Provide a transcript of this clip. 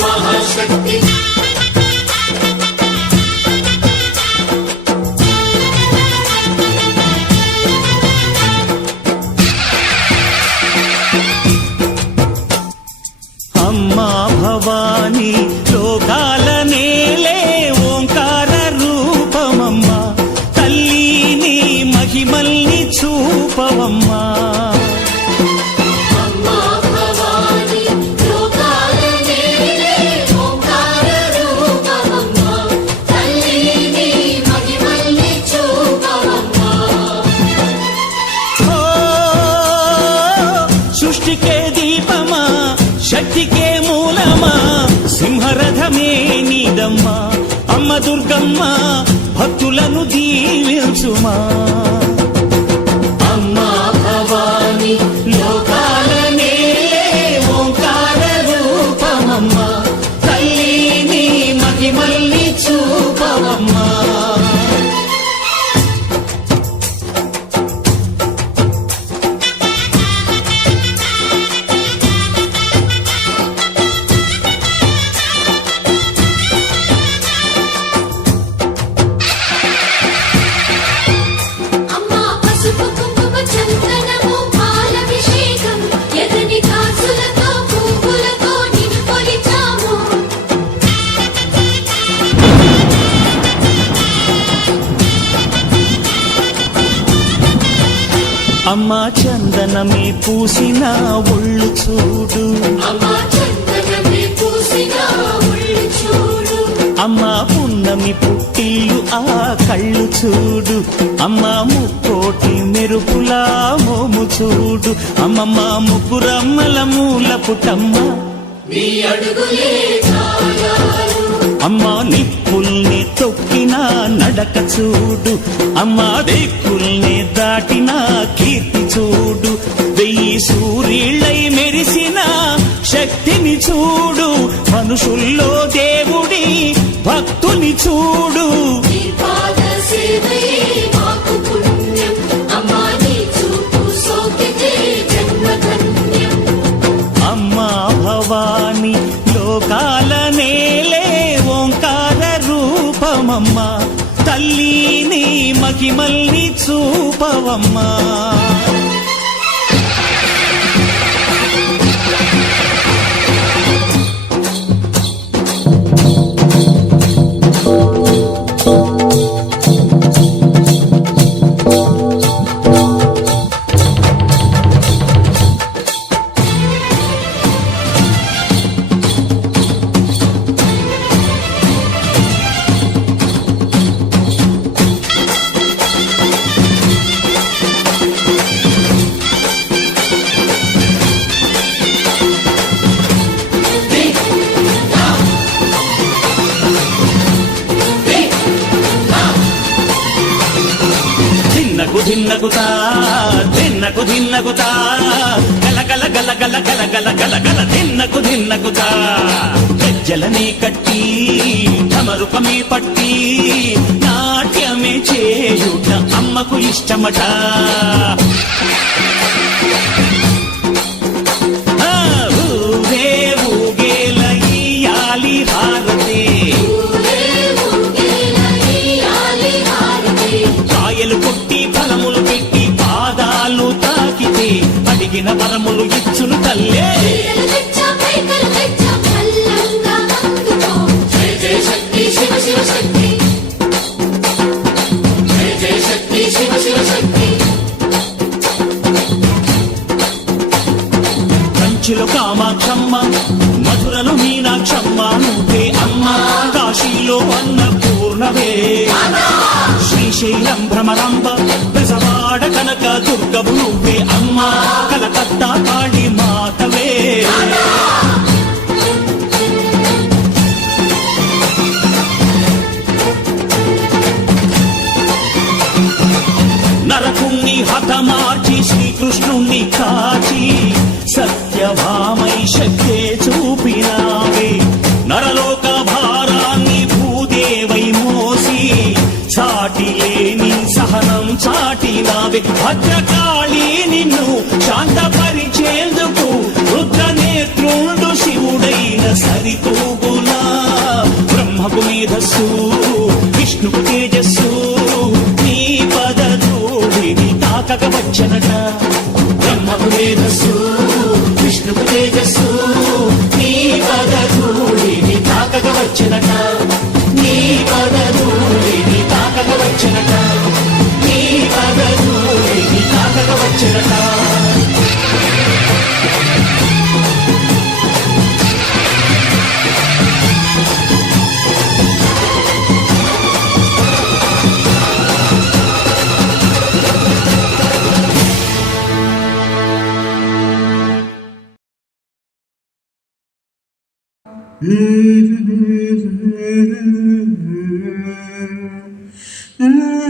మహాశక్తి అమ్మా భవాని లోకాల నేలే ఓంకార రూపమమ్మా తల్లిని మహిమల్ని చూపవమ్మా సృష్టికే దీపమా శక్తికే మూలమా సింహరథమే నీదమ్మా అమ్మ దుర్గమ్మ భక్తులను దీవించుమా అమ్మా భవాని లోకాల నేలే ఓంకార రూపమమ్మా తల్లిని మహిమల్ని చూపవమ్మా అమ్మా చందనమే పూసిన ఒళ్ళు చూడు అమ్మా పున్నమి పుట్టిల్లు ఆ కళ్ళు చూడు అమ్మా ముక్కోటి మెరుపులా మోము చూడు అమ్మమ్మ ముగ్గురమ్మల మూల పుటమ్మ అమ్మా నిప్పుల్ని తొక్కిన నడక చూడు అమ్మా దిక్కుల్ని దాటిన కీర్తి చూడు వెయ్యి సూర్యుళ్ళై మెరిసిన శక్తిని చూడు మనుషుల్లో దేవుడి భక్తుని చూడు అమ్మా భవాని లోకాల నేలే ఓంకార రూపమమ్మా తల్లిని మహిమల్ని చూపవమ్మా ధిన్నగుతా ధిన్నకు ధిన్నగుతా గల గల గల గల గల గల గల గల ధిన్నగుతా గజ్జలనే కట్టి ఢమరుకమే పట్టి నాట్యమే చేయుట అమ్మకు ఇష్టమట ఊరే ఊగేల ఇయ్యాలి హారతి కాయలు కొట్టి ఫలములు పెట్టి పాదాలు తాకితే అడిగిన వరములు ఇచ్చును తల్లే కంచిలో కామాక్షమ్మ మధురలో మీనాక్షమ్మ నువ్వే అమ్మ కాశీలో అన్నపూర్ణవే శ్రీశైలం భ్రమరాంబ బెజవాడ కనక దుర్గవు నువ్వే అమ్మ కలకత్తా కాళీ మాతవే నరకుణ్ణి హతమార్చి శ్రీకృష్ణుణ్ణి కాచి సత్యభామై శక్తే చూపినావే నరలోక భారాన్ని భూదేవై మోసి సాటి లేని సహనం చాటినావే భద్రకాళి నిన్ను శాంతపరిచేందుకు రుద్రనేత్రుండు శివుడైన సరితూ మేధస్సు విష్ణువు తేజస్సు నీ పదధూళిని తాకగ వచ్చినట నీ పదధూళిని తాకగ వచ్చినట నీ పదధూళిని తాకగ వచ్చినట Mm-hmm.